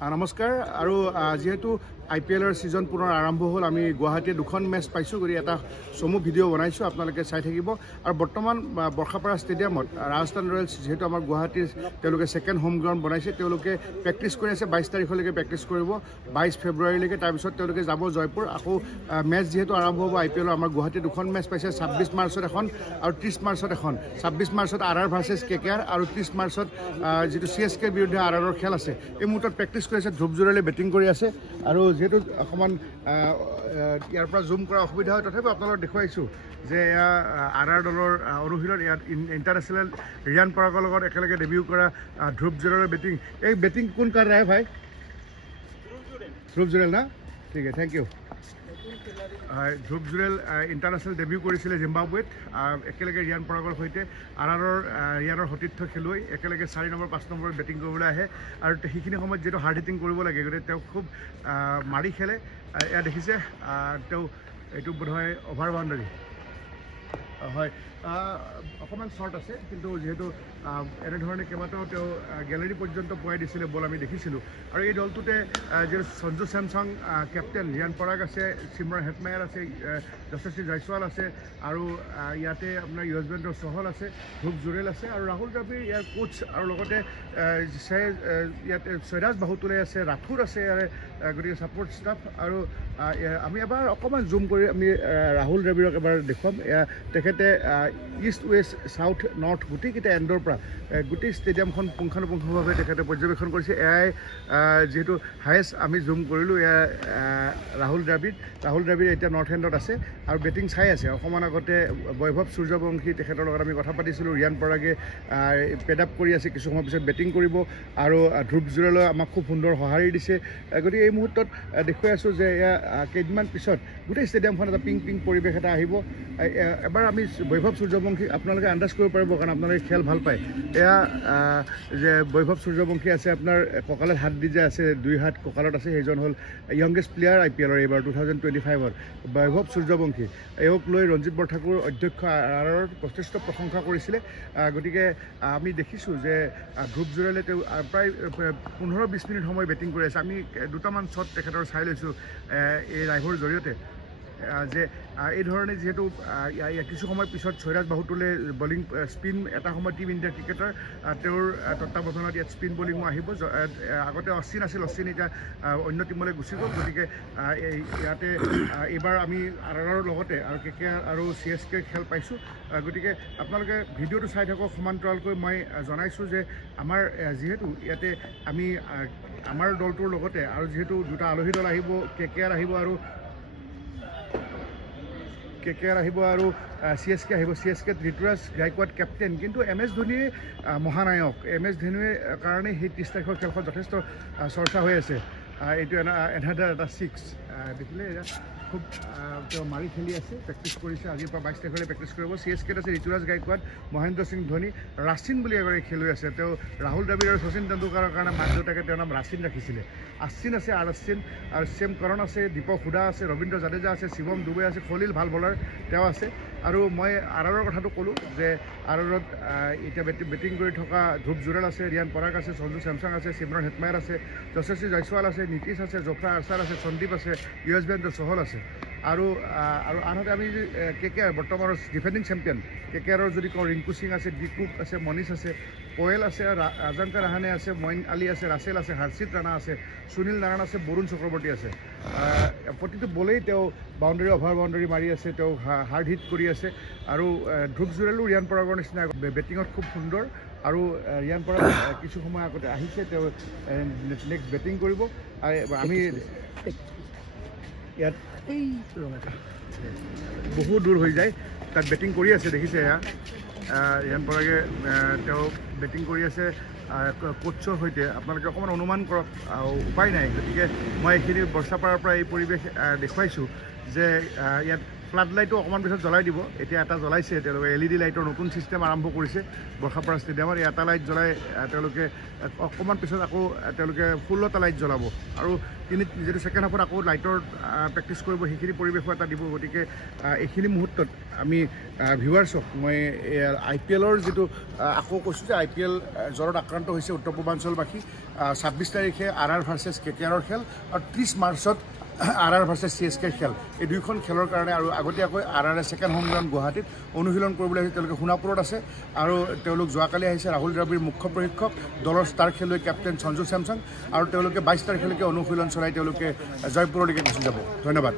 নমস্কাৰ আৰু যেহেতু IPLৰ সিজন পুনৰ আৰম্ভ হ'ল আমি গুৱাহাটীত দুখন মেচ পাইছোঁ কৰি এটা চমু ভিডিঅ' বনাইছোঁ আপোনালোকে চাই থাকিব আৰু বৰ্তমান বৰ্ষাপাৰা ষ্টেডিয়ামত ৰাজস্থান ৰয়েলছ যেহেতু আমাৰ গুৱাহাটীৰ তেওঁলোকে সেকেন্ড হোম গ্ৰাউণ্ড বনাইছে তেওঁলোকে প্ৰেক্টিছ কৰি আছে 22 তাৰিখলৈকে প্ৰেক্টিছ কৰিব 22 ফেব্ৰুৱাৰীলৈকে তাৰপিছত তেওঁলোকে যাব জয়পুৰ আকৌ মেচ যেহেতু আৰম্ভ হ'ব IPLৰ আমাৰ গুৱাহাটীত দুখন মেচ পাইছে 26 মাৰ্চত এখন আৰু 30 মাৰ্চত এখন 26 মাৰ্চত RR ভাৰ্চেছ KKR আৰু 30 মাৰ্চত যেটো CSK বিৰুদ্ধে RRৰ খেল আছে এই মুহূৰ্তত প্ৰেক্টিছ কৰি আছে ধ্ৰুৱ জুৰেলে বেটিং কৰি আছে আৰু যেহেতু অকমান ইয়াৰ পৰা জুম কৰা অসুবিধা হয় তথাপি আপোনালোকক দেখুৱাইছোঁ যে এয়া RR দলৰ অনুশীলন ইয়াত ইণ্টাৰনেশ্যনেল ৰিয়ান পৰাগৰ লগত একেলগে ডেবিউ কৰা ধ্ৰুৱ জুৰেলৰ বেটিং এই বেটিং কোন কাৰ ৰায় ভাই ধ্ৰুৱ জুৰেল না ঠিক আছে thank you Dhruv Jurel international debut কৰিছিলে জিম্বাবুৱেত একেলগে ৰিয়ান পৰাগৰ সৈতে ৰিয়ানৰ সতীৰ্থ খেলুৱৈ একেলগে 4 নম্বৰ 5 নম্বৰত বেটিং কৰিবলৈ আহে আৰু সেইখিনি সময়ত যিটো হাৰ্ড হিটিং কৰিব লাগে গতিকে তেওঁ খুব মাৰি খেলে এয়া দেখিছে তেওঁ এইটো বোধহয় অভাৰ বাউণ্ডাৰী হয় অকণমান শ্বৰ্ট আছে কিন্তু যেহেতু এনেধৰণে কেইবাটাও তেওঁ গেলেৰী পৰ্যন্ত পোৱাই দিছিলে বল আমি দেখিছিলোঁ আৰু এই দলটোতে যিহেতু সঞ্জু চেমচাং কেপ্টেইন ৰিয়ান পৰাগ আছে সিমৰন হেটমায়াৰ আছে যশস্বী জয়ছোৱাল আছে আৰু ইয়াতে আপোনাৰ যুজবেন্দ্ৰ চহল আছে ধ্ৰুৱ জুৰেল আছে আৰু ৰাহুল দ্ৰাবিড় ইয়াৰ কোচ আৰু লগতে ইয়াতে সৈৰাজ বাহুতুলে আছে ৰাথোৰ আছে ইয়াৰে গতিকে ছাপৰ্ট ষ্টাফ আৰু আমি এবাৰ অকণমান জুম কৰি আমি ৰাহুল দ্ৰাবিড়ক এবাৰ দেখুৱাম তেখেতে ইষ্ট ৱেষ্ট চাউথ নৰ্থ গোটেইকেইটা এণ্ডৰ পৰা গোটেই ষ্টেডিয়ামখন পুংখানুপুংখভাৱে তেখেতে পৰ্যবেক্ষণ কৰিছে এয়াই যিহেতু হায়েষ্ট আমি জুম কৰিলোঁ এয়া ৰাহুল দ্ৰাবিড় এতিয়া নৰ্থ এণ্ডত আছে আৰু বেটিং চাই আছে অকণমান আগতে বৈভৱ সূৰ্যবংশী তেখেতৰ লগত আমি কথা পাতিছিলোঁ ৰিয়ান পৰাগে পেড আপ কৰি আছে কিছু সময় পিছত বেটিং কৰিব আৰু ধ্ৰুৱ জুৰেলে আমাক খুব সুন্দৰ সঁহাৰি দিছে গতিকে এই মুহূৰ্তত দেখুৱাই আছোঁ যে এয়া কেইদিনমান পিছত গোটেই ষ্টেডিয়ামখন এটা পিং পৰিৱেশ এটা আহিব এবাৰ আমি বৈভৱ সূৰ্যবংশী আপোনালোকে আন্দাজ কৰিব পাৰিব কাৰণ আপোনালোকে খেল ভাল পায় এয়া যে বৈভৱ সূৰ্যবংশী আছে আপোনাৰ কঁকালত হাত দি যে আছে 2 হাত কঁকালত আছে সেইজন হ'ল য়ংগেষ্ট প্লেয়াৰ IPLৰ এইবাৰ 2025ত বৈভৱ সূৰ্যবংশী এওঁক লৈ ৰঞ্জিত বৰঠাকুৰ অধ্যক্ষ RRৰ যথেষ্ট প্ৰশংসা কৰিছিলে গতিকে আমি দেখিছোঁ যে ধ্ৰুৱ জুৰেলে তেওঁ প্ৰায় 15-20 মিনিট সময় বেটিং কৰি আছে আমি দুটামান শ্বট তেখেতৰ চাই লৈছোঁ এই লাইভৰ জৰিয়তে যে এই ধৰণে যেহেতু কিছু সময় পিছত সৈৰাজ বাহুতুলে বলিং স্পিন এটা সময় টিম ইণ্ডিয়া ক্ৰিকেটাৰ তেওঁৰ তত্ত্বাৱধানত ইয়াত স্পিন বলিঙো আহিব আগতে অশ্বিন আছিল অশ্বিন এতিয়া অন্য টিমলৈ গুচি গ'ল গতিকে ইয়াতে এইবাৰ আমি RRৰ লগতে আৰু KKR আৰু CSK খেল পাইছোঁ গতিকে আপোনালোকে ভিডিঅ'টো চাই থাকক সমান্তৰালকৈ মই জনাইছোঁ যে আমাৰ যিহেতু ইয়াতে আমি আমাৰ দলটোৰ লগতে আৰু যিহেতু দুটা আলহী দল আহিব KKR আহিব আৰু CSK আহিব CSKত ঋতুৰাজ গায়কোৱাড কেপ্টেইন কিন্তু MS ধোনীয়ে মহানায়ক MS ধোনীৰ কাৰণে সেই 30 তাৰিখৰ খেলখন যথেষ্ট চৰ্চা হৈ আছে এইটো এটা 6 দেখিলে খুব তেওঁ মাৰি খেলি আছে প্ৰেক্টিছ কৰিছে আজিৰ পৰা 22 তাৰিখলৈ প্ৰেক্টিছ কৰিব CSKত আছে ঋতুৰাজ গায়কোৱাড মহেন্দ্ৰ সিং ধোনী ৰাচিন বুলি এগৰাকী খেলুৱৈ আছে তেওঁ ৰাহুল দ্ৰাবিড় আৰু শচীন তেণ্ডুলকাৰৰ কাৰণে মাক দেউতাকে তেওঁৰ নাম ৰাচিন ৰাখিছিলে আশ্বিন আছে আশ্বিন আৰু চেম কৰণ আছে দীপক হুডা আছে ৰবীন্দ্ৰ জাদেজা আছে শিৱম ডুবে আছে খলিল ভাল বলাৰ তেওঁ আছে আৰু মই RRৰ কথাটো ক'লোঁ যে RRত এতিয়া বেটিং কৰি থকা ধ্ৰুৱ জুৰেল আছে ৰিয়ান পৰাগ আছে সঞ্জু চেমচাং আছে সিমৰন হেটমায়াৰ আছে যশস্বী জয়ছোৱাল আছে নীতিশ আছে জোফ্ৰা আৰ্চাৰ আছে সন্দীপ আছে যুজবেন্দ্ৰ চহল আছে আৰু আনহাতে আমি KKR বৰ্তমানৰ ডিফেণ্ডিং চেম্পিয়ন KKRৰ যদি কওঁ ৰিংকু সিং আছে ডিকুক আছে মনীষ আছে কোয়েল আছে আজাংকা ৰাহানে আছে মইন আলী আছে ৰাছেল আছে হৰ্ষিত ৰাণা আছে সুনীল নাৰায়ণ আছে বৰুণ চক্ৰৱৰ্তী আছে প্ৰতিটো বলেই তেওঁ বাউণ্ডাৰী অভাৰ বাউণ্ডাৰী মাৰি আছে তেওঁ হাৰ্ড হিট কৰি আছে আৰু ধ্ৰুৱ জুৰেলো ৰিয়ান পৰাগৰ নিচিনা বেটিঙত খুব সুন্দৰ আৰু ৰিয়ান পৰাগ কিছু সময় আগতে আহিছে তেওঁ নেক্সট বেটিং কৰিব আমি ইয়াত বহু দূৰ হৈ যায় তাত বেটিং কৰি আছে দেখিছে এয়া ৰিয়ান পৰাগে তেওঁ বেটিং কৰি আছে কোচৰ সৈতে আপোনালোকে অকণমান অনুমান কৰক উপায় নাই গতিকে মই এইখিনি বৰ্ষাপাৰাৰ পৰা এই পৰিৱেশ দেখুৱাইছোঁ যে ইয়াত ফ্লাড লাইটো অকণমান পিছত জ্বলাই দিব এতিয়া এটা জ্বলাইছে তেওঁলোকে LED লাইটৰ নতুন ছিষ্টেম আৰম্ভ কৰিছে বৰ্ষাপাৰা ষ্টেডিয়ামত এই এটা লাইট জ্বলাই তেওঁলোকে অকণমান পিছত আকৌ তেওঁলোকে 16টা লাইট জ্বলাব আৰু যিটো ছেকেণ্ড হাফত আকৌ লাইটৰ প্ৰেক্টিছ কৰিব সেইখিনি পৰিৱেশো এটা দিব গতিকে এইখিনি মুহূৰ্তত আমি ভিউৱাৰ্ছক মই IPLৰ যিটো আকৌ কৈছোঁ যে IPL জ্বৰত আক্ৰান্ত হৈছে উত্তৰ পূৰ্বাঞ্চলবাসী 26 তাৰিখে RR ভাৰ্চেছ KKRৰ খেল আৰু 30 মাৰ্চত RR ভাৰ্চেছ CSK খেল এই দুইখন খেলৰ কাৰণে আৰু আগতীয়াকৈ RRয়ে ছেকেণ্ড হোম গ্ৰাউণ্ড গুৱাহাটীত অনুশীলন কৰিবলৈ আহিছে তেওঁলোকে সোণাপুৰত আছে আৰু তেওঁলোক যোৱাকালি আহিছে ৰাহুল দ্ৰাবিড়ৰ মুখ্য প্ৰশিক্ষক দলৰ ষ্টাৰ খেলুৱৈ কেপ্টেইন সঞ্জু চেমছং আৰু তেওঁলোকে 22 তাৰিখলৈকে অনুশীলন চলাই তেওঁলোকে জয়পুৰলৈকে গুচি যাব ধন্যবাদ